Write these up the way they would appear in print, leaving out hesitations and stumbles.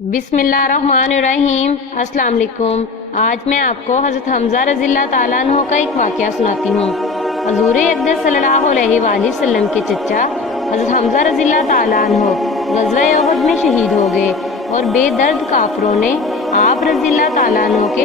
बिस्मिल्लाहिर्रहमानिर्रहीम। अस्सलाम वालेकुम। आज मैं आपको हज़रत हमज़ा रज़ी अल्लाह ताला अन्हु का एक वाक़या सुनाती हूँ। हज़ूर अक़दस सल्लल्लाहु अलैहि वसल्लम के चचा हज़रत हमज़ा रज़ी अल्लाह ताला अन्हु ग़ज़वा उहद में शहीद हो गए और बेदर्द काफिरों ने आप रज़ी अल्लाह ताला अन्हु के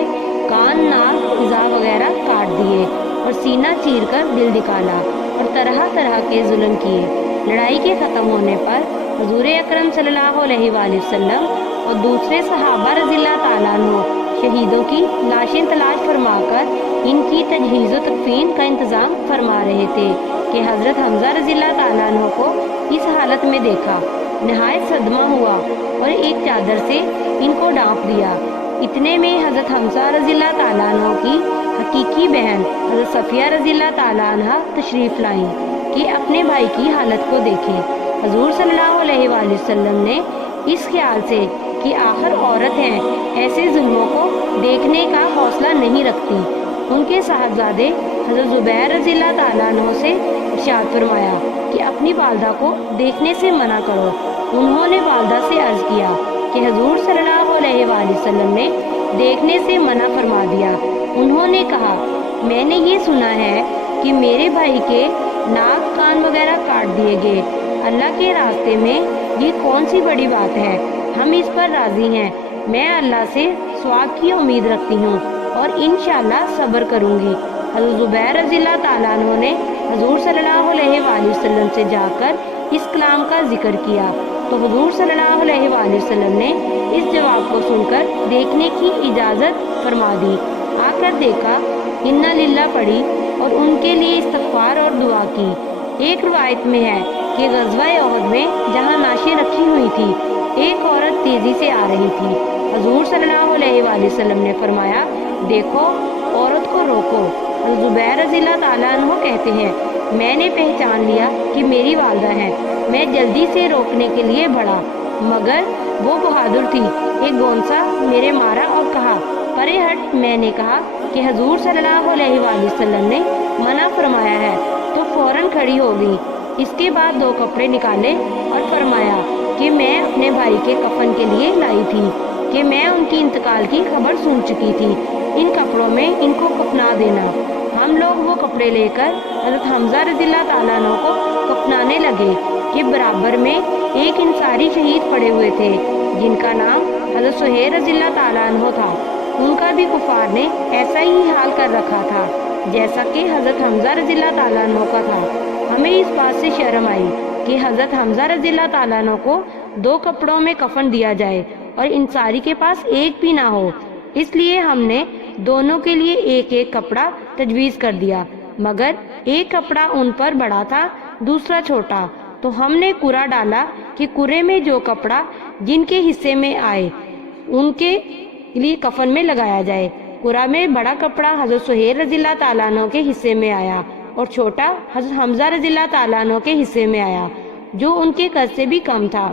कान, नाक, इज़ा वगैरह काट दिए और सीना चीर कर दिल निकाला और तरह तरह के जुल्म किए। लड़ाई के ख़त्म होने पर हुज़ूर अकरम सल्लल्लाहु अलैहि वसल्लम और दूसरे सहाबा रज़ी अल्लाह ताला अन्हु शहीदों की लाशें तलाश फरमाकर इनकी तजहीज़ व तकफीन का इंतज़ाम फरमा रहे थे कि हज़रत हमज़ा रज़ी अल्लाह ताला अन्हु को इस हालत में देखा। नहायत सदमा हुआ और एक चादर से इनको ढाँप दिया। इतने में हज़रत हमज़ा रज़ी अल्लाह ताला अन्हु की हकीकी बहन हज़रत सफ़िया रज़ी अल्लाह ताला अन्हा तशरीफ़ लाईं कि अपने भाई की हालत को देखें। हज़ूर सल्लल्लाहु अलैहि वसल्लम ने इस ख्याल से कि आखिर औरत हैं, ऐसे जुल्मों को देखने का हौसला नहीं रखती, उनके साहबजादे हज़रत ज़ुबैर रज़ी अल्लाह ताला अन्हु से इरशाद फरमाया कि अपनी वालदा को देखने से मना करो। उन्होंने वालदा से अर्ज़ किया कि हज़ूर सल्लल्लाहु अलैहि वसल्लम ने देखने से मना फरमा दिया। उन्होंने कहा, मैंने ये सुना है कि मेरे भाई के नाक, कान वगैरह काट दिए गए। अल्लाह के रास्ते में ये कौन सी बड़ी बात है, हम इस पर राज़ी हैं। मैं अल्लाह से सवाब की उम्मीद रखती हूँ और इंशाअल्लाह सब्र करूँगी। हज़रत ज़ुबैर रज़ी अल्लाह ताला अन्हु ने हुज़ूर सल्लल्लाहु अलैहि वसल्लम से जाकर इस कलाम का जिक्र किया तो हुज़ूर सल्लल्लाहु अलैहि वसल्लम ने इस जवाब को सुनकर देखने की इजाज़त फरमा दी। आकर देखा, इन्ना लिल्लाह पढ़ी और उनके लिए इस्तग़फ़ार और दुआ की। एक रिवायत में है कि ग़ज़वा उहद में जहाँ लाशें रखी हुई थी, एक औरत तेजी से आ रही थी। हुज़ूर सल्लल्लाहु अलैहि वसल्लम ने फरमाया, देखो औरत को रोको। हज़रत ज़ुबैर रज़ी अल्लाह ताला अन्हु कहते हैं, मैंने पहचान लिया कि मेरी वालदा है। मैं जल्दी से रोकने के लिए बढ़ा, मगर वो बहादुर थी। एक गोंसा मेरे मारा और कहा, परे हट। मैंने कहा कि हज़ूर सल्लल्लाहु अलैहि वसल्लम ने मना फरमाया है, तो फौरन खड़ी हो गई। इसके बाद 2 कपड़े निकाले और फरमाया कि मैं अपने भाई के कफन के लिए लाई थी कि मैं उनकी इंतकाल की खबर सुन चुकी थी। इन कपड़ों में इनको कफना देना। हम लोग वो कपड़े लेकर हज़रत हमज़ा रज़ी अल्लाह ताला अन्हु को कफनाने लगे कि बराबर में एक इंसारी शहीद पड़े हुए थे जिनका नाम हज़रत सुहेल रज़ी अल्लाह ताला अन्हु था। उनका भी कुफार ने ऐसा ही हाल कर रखा था जैसा कि हज़रत हमज़ा रज़ी अल्लाह ताला अन्हु का था। हमें इस बात से शर्म आई कि हज़रत हमज़ा रज़ी अल्लाह ताला अन्हु को 2 कपड़ों में कफन दिया जाए और इंसारी के पास एक भी ना हो। इसलिए हमने दोनों के लिए एक एक कपड़ा तजवीज़ कर दिया, मगर एक कपड़ा उन पर बड़ा था, दूसरा छोटा। तो हमने कुरा डाला कि कुरे में जो कपड़ा जिनके हिस्से में आए उनके लिए कफन में लगाया जाए। कुरा में बड़ा कपड़ा हज़रत सुहेल रज़ी अल्लाह ताला अन्हु के हिस्से में आया और छोटा हज़रत हमज़ा रज़ी अल्लाह ताला अन्हु के हिस्से में आया, जो उनके कद से भी कम था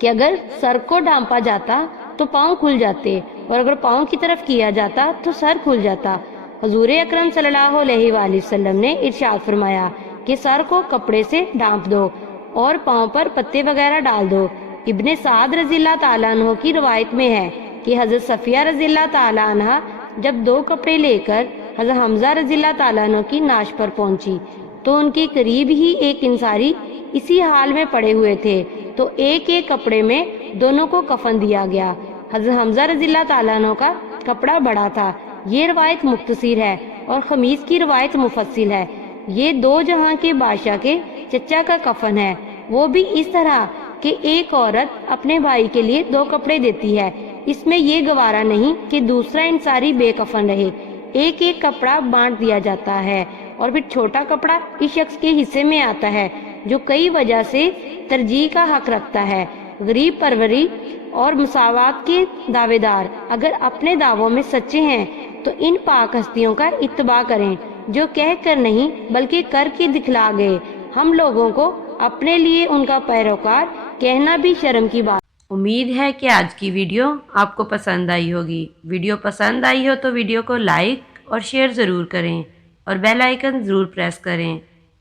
कि अगर सर को ढांपा जाता तो पाँव खुल जाते और अगर पाँव की तरफ किया जाता तो सर खुल जाता। हुज़ूर अकरम सल्लल्लाहु अलैहि वसल्लम ने इरशाद फरमाया कि सर को कपड़े से ढांप दो और पाँव पर पत्ते वगैरह डाल दो। इब्ने साद रज़ी अल्लाह ताला अन्हु की रिवायत में है कि हज़रत सफ़िया रज़ी अल्लाह ताला अन्हा जब 2 कपड़े लेकर हज़रत हमज़ा रज़ी अल्लाह ताला अन्हु की नाश पर पहुंची तो उनके करीब ही एक इंसारी इसी हाल में पड़े हुए थे, तो एक एक कपड़े में दोनों को कफन दिया गया। हज़रत हमज़ा रज़ी अल्लाह ताला अन्हु का कपड़ा बड़ा था। ये रवायत मुख्तसर है और खमीस की रवायत मुफस्सिल है। ये 2 जहां के बादशाह के चचा का कफन है, वो भी इस तरह कि एक औरत अपने भाई के लिए 2 कपड़े देती है। इसमें ये गवारा नहीं कि दूसरा इंसारी बेकफन रहे। एक एक कपड़ा बांट दिया जाता है और फिर छोटा कपड़ा इस शख्स के हिस्से में आता है जो कई वजह से तरजीह का हक रखता है। गरीब परवरी और मुसावात के दावेदार अगर अपने दावों में सच्चे हैं तो इन पाक हस्तियों का इत्तबा करें जो कह कर नहीं बल्कि करके दिखला गए। हम लोगों को अपने लिए उनका पैरोकार कहना भी शर्म की बात। उम्मीद है कि आज की वीडियो आपको पसंद आई होगी। वीडियो पसंद आई हो तो वीडियो को लाइक और शेयर ज़रूर करें और बेल आइकन ज़रूर प्रेस करें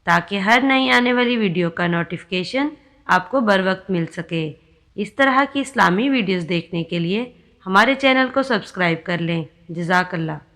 ताकि हर नई आने वाली वीडियो का नोटिफिकेशन आपको बर वक्त मिल सके। اس طرح کی اسلامی ویڈیوز دیکھنے کے لیے ہمارے چینل کو سبسکرائب کر لیں۔ جزاک اللہ۔